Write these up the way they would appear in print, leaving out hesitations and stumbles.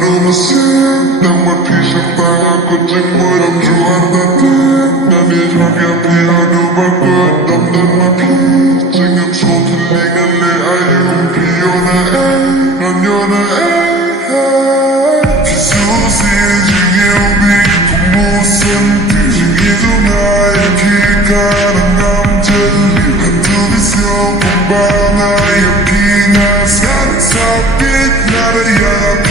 무슨 낭만 피셨다가 꽃은 무덤 주었다든 남이 저겨 피어도 바꿔 넘는 마피 지금 소틀링한 내 아이용 피어나 넌 연하 비수신 중에 우리 무슨 중에도 나의 기가는 남자리 한두 비서 공방하여 피나 산사빛 나를 향해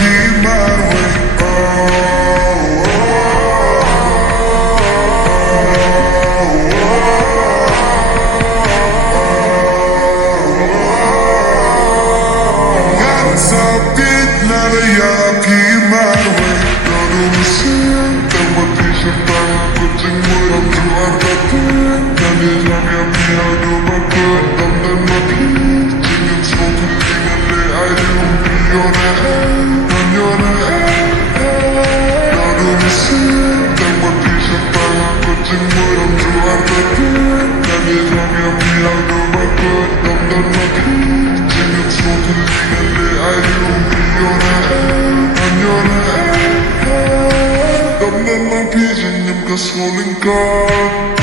Swollen God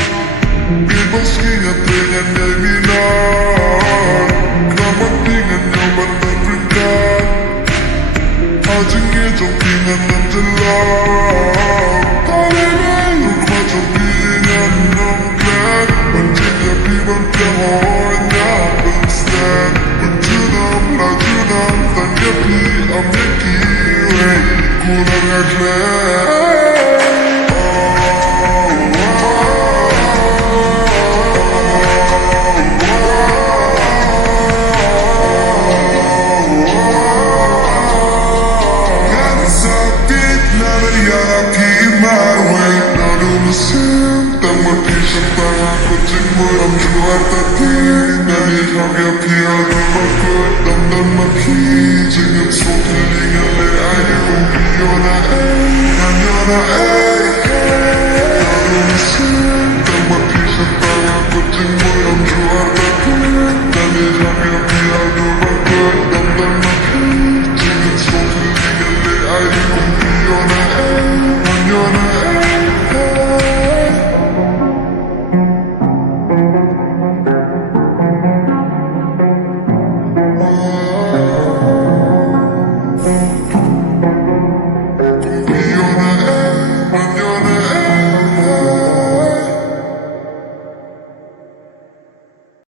Ibas dengan Deminar Kamat dengan nyaman dan ringkat Hajingnya jong dengan menjelang Taliban Rumah jong dengan nongklat Menjengnya piban kehonya Benstan Menjunam lajunam Tanya pi amyaki Kurang akhlak I'm trying to piano, my foot, I'm done my keys, and I'm so feeling a little, I'm